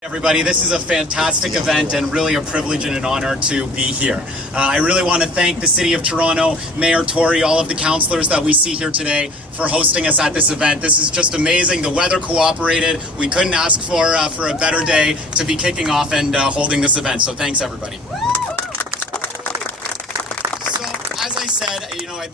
Everybody, this is a fantastic event and really a privilege and an honor to be here. I really want to thank the City of Toronto, Mayor Tory, all of the councillors that we see here today for hosting us at this event. This is just amazing. The weather cooperated. We couldn't ask for a better day to be kicking off and holding this event. So thanks, everybody. As I said,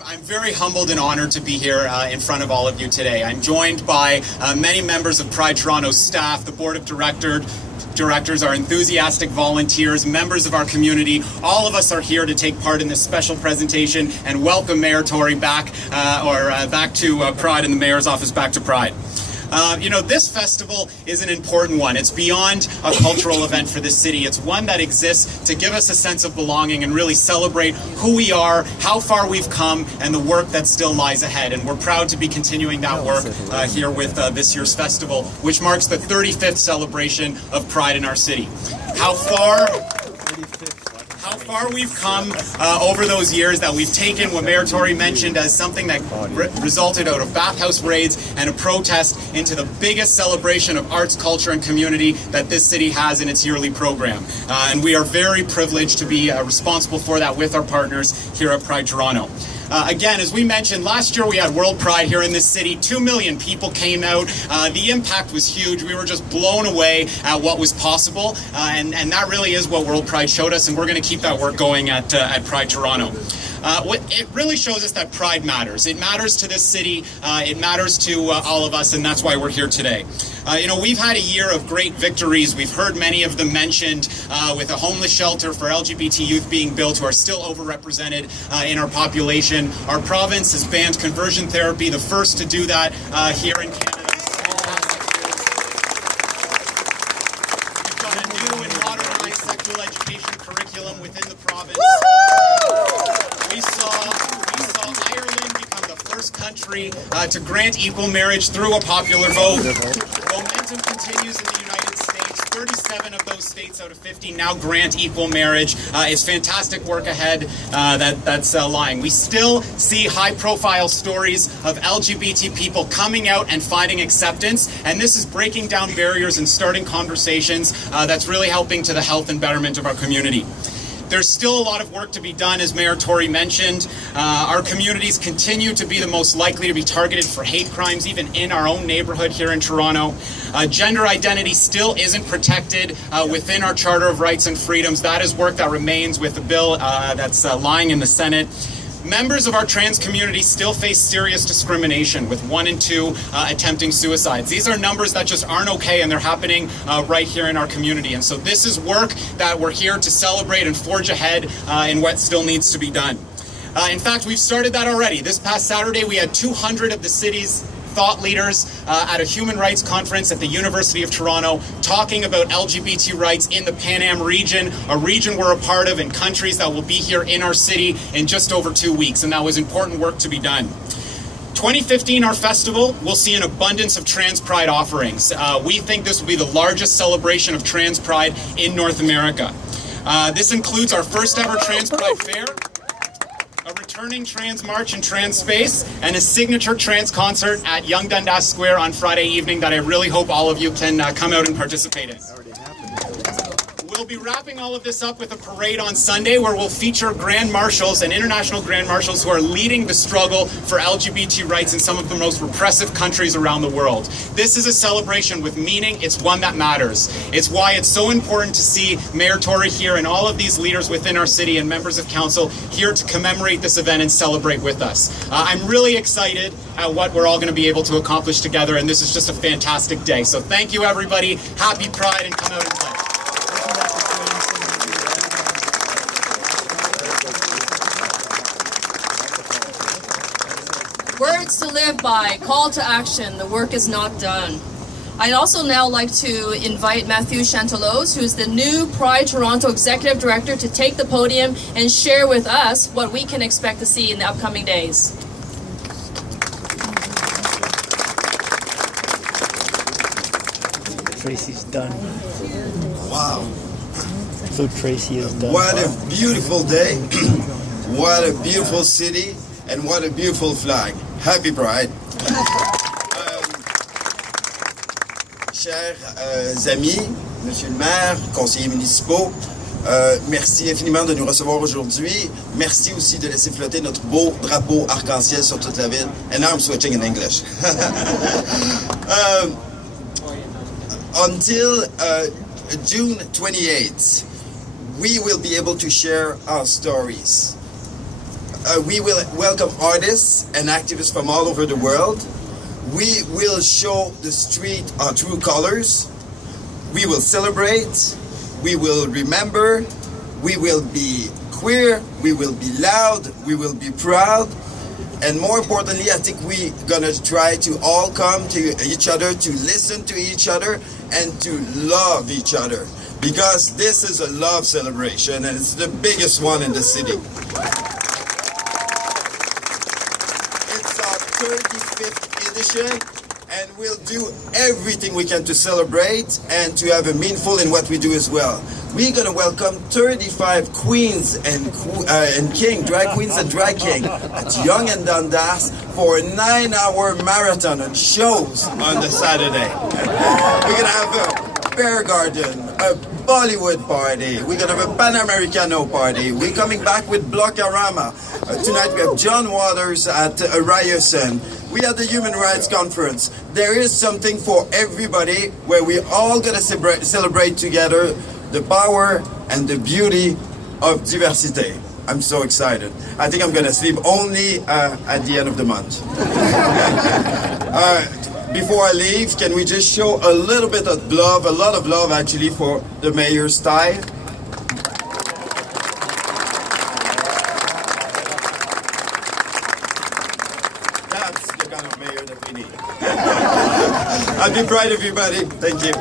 I'm very humbled and honored to be here in front of all of you today. I'm joined by many members of Pride Toronto's staff, the board of directors, our enthusiastic volunteers, members of our community. All of us are here to take part in this special presentation and welcome Mayor Tory back to Pride, and the Mayor's office back to Pride. This festival is an important one. It's beyond a cultural event for this city. It's one that exists to give us a sense of belonging and really celebrate who we are, how far we've come, and the work that still lies ahead. And we're proud to be continuing that work here with this year's festival, which marks the 35th celebration of Pride in our city. How far we've come over those years that we've taken what Mayor Tory mentioned as something that resulted out of bathhouse raids and a protest into the biggest celebration of arts, culture, and community that this city has in its yearly program. And we are very privileged to be responsible for that with our partners here at Pride Toronto. Again, as we mentioned, last year we had World Pride here in this city. 2 million people came out. The impact was huge. We were just blown away at what was possible. And that really is what World Pride showed us, and we're going to keep that work going at Pride Toronto. It really shows us that Pride matters. It matters to this city. It matters to all of us, and that's why we're here today. We've had a year of great victories. We've heard many of them mentioned, with a homeless shelter for LGBT youth being built who are still overrepresented in our population. Our province has banned conversion therapy, the first to do that here in Canada. We've got a new and modernized sexual education curriculum within the province. We saw Ireland become the first country to grant equal marriage through a popular vote. Momentum continues in the United States. 37 of those states out of 50 now grant equal marriage. It's fantastic work ahead that's lying. We still see high-profile stories of LGBT people coming out and finding acceptance, and this is breaking down barriers and starting conversations that's really helping to the health and betterment of our community. There's still a lot of work to be done, as Mayor Tory mentioned. Our communities continue to be the most likely to be targeted for hate crimes, even in our own neighborhood here in Toronto. Gender identity still isn't protected within our Charter of Rights and Freedoms. That is work that remains with the bill that's lying in the Senate. Members of our trans community still face serious discrimination, with 1 in 2 attempting suicides. These are numbers that just aren't okay, and they're happening right here in our community. And so this is work that we're here to celebrate and forge ahead in what still needs to be done. In fact, we've started that already. This past Saturday, we had 200 of the city's thought leaders at a human rights conference at the University of Toronto talking about LGBT rights in the Pan Am region, a region we're a part of, and countries that will be here in our city in just over 2 weeks, and that was important work to be done. 2015, our festival, will see an abundance of Trans Pride offerings. We think this will be the largest celebration of Trans Pride in North America. This includes our first ever Trans Pride Fair, a returning trans march in trans space, and a signature trans concert at Yonge Dundas Square on Friday evening that I really hope all of you can come out and participate in. We'll be wrapping all of this up with a parade on Sunday where we'll feature Grand Marshals and International Grand Marshals who are leading the struggle for LGBT rights in some of the most repressive countries around the world. This is a celebration with meaning. It's one that matters. It's why it's so important to see Mayor Tory here and all of these leaders within our city and members of council here to commemorate this event and celebrate with us. I'm really excited at what we're all going to be able to accomplish together, and this is just a fantastic day. So thank you, everybody. Happy Pride, and come out and play. Words to live by, call to action, the work is not done. I'd also now like to invite Matthew Chantelos, who's the new Pride Toronto Executive Director, to take the podium and share with us what we can expect to see in the upcoming days. Tracy's done. Wow. So Tracy is done. What a beautiful day. What a beautiful city. And what a beautiful flag. Happy Pride. Chers amis, Monsieur le maire, conseillers municipaux, merci infiniment de nous recevoir aujourd'hui. Merci aussi de laisser flotter notre beau drapeau arc-en-ciel sur toute la ville. And now I'm switching in English. Until June 28th, we will be able to share our stories. We will welcome artists and activists from all over the world. We will show the street our true colors. We will celebrate. We will remember. We will be queer. We will be loud. We will be proud. And more importantly, I think we're gonna try to all come to each other, to listen to each other, and to love each other. Because this is a love celebration, and it's the biggest one in the city. It's our 35th edition, and we'll do everything we can to celebrate and to have a meaningful in what we do as well. We're going to welcome 35 queens and king, drag queens and drag king at Yonge and Dundas for a 9-hour marathon of shows on the Saturday. We're going to have a bear garden, a Bollywood party. We're going to have a Panamericano party. We're coming back with Blockarama. Tonight we have John Waters at Ryerson. We had the Human Rights Conference. There is something for everybody where we're all going to celebrate together the power and the beauty of diversity. I'm so excited. I think I'm going to sleep only at the end of the month. Before I leave, can we just show a little bit of love, a lot of love actually for the mayor's tie? That's the kind of mayor that we need. I'll be proud of you, buddy. Thank you.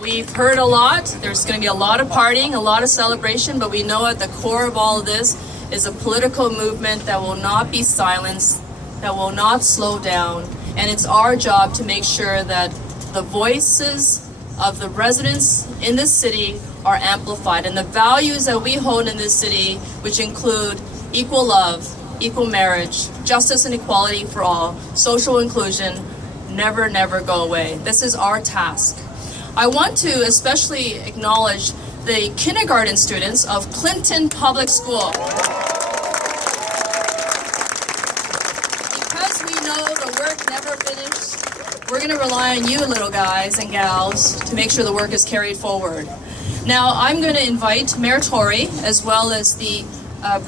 We've heard a lot. There's going to be a lot of partying, a lot of celebration, but we know at the core of all of this is a political movement that will not be silenced, that will not slow down, and it's our job to make sure that the voices of the residents in this city are amplified, and the values that we hold in this city, which include equal love, equal marriage, justice and equality for all, social inclusion, never, never go away. This is our task. I want to especially acknowledge the kindergarten students of Clinton Public School. Because we know the work never finished, we're going to rely on you little guys and gals to make sure the work is carried forward. Now I'm going to invite Mayor Tory as well as the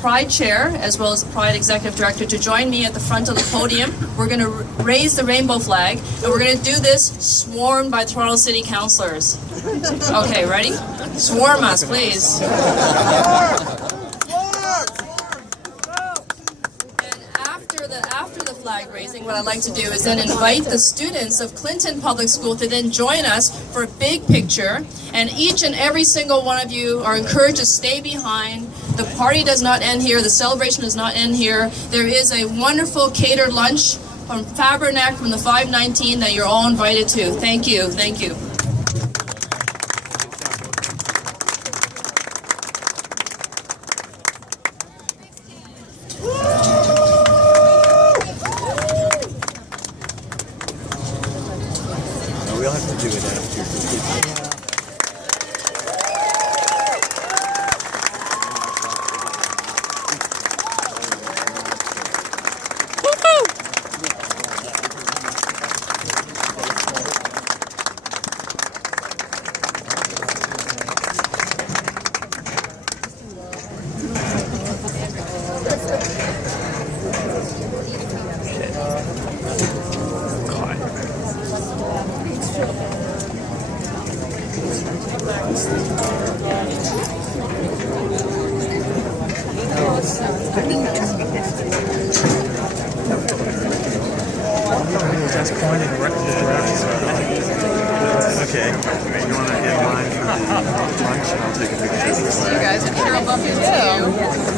Pride Chair, as well as the Pride Executive Director, to join me at the front of the podium. We're going to raise the rainbow flag, and we're going to do this swarmed by Toronto City Councillors. Okay, ready? Swarm us, please. And after the flag raising, what I'd like to do is then invite the students of Clinton Public School to then join us for a big picture, and each and every single one of you are encouraged to stay behind. The party does not end here. The celebration does not end here. There is a wonderful catered lunch from Fabernac from the 519 that you're all invited to. Thank you. Thank you. We'll have to do it after. Just pointing right okay. You want to get mine for the lunch and I'll take a picture. Nice to see you guys. I'm sure I'll bump into you.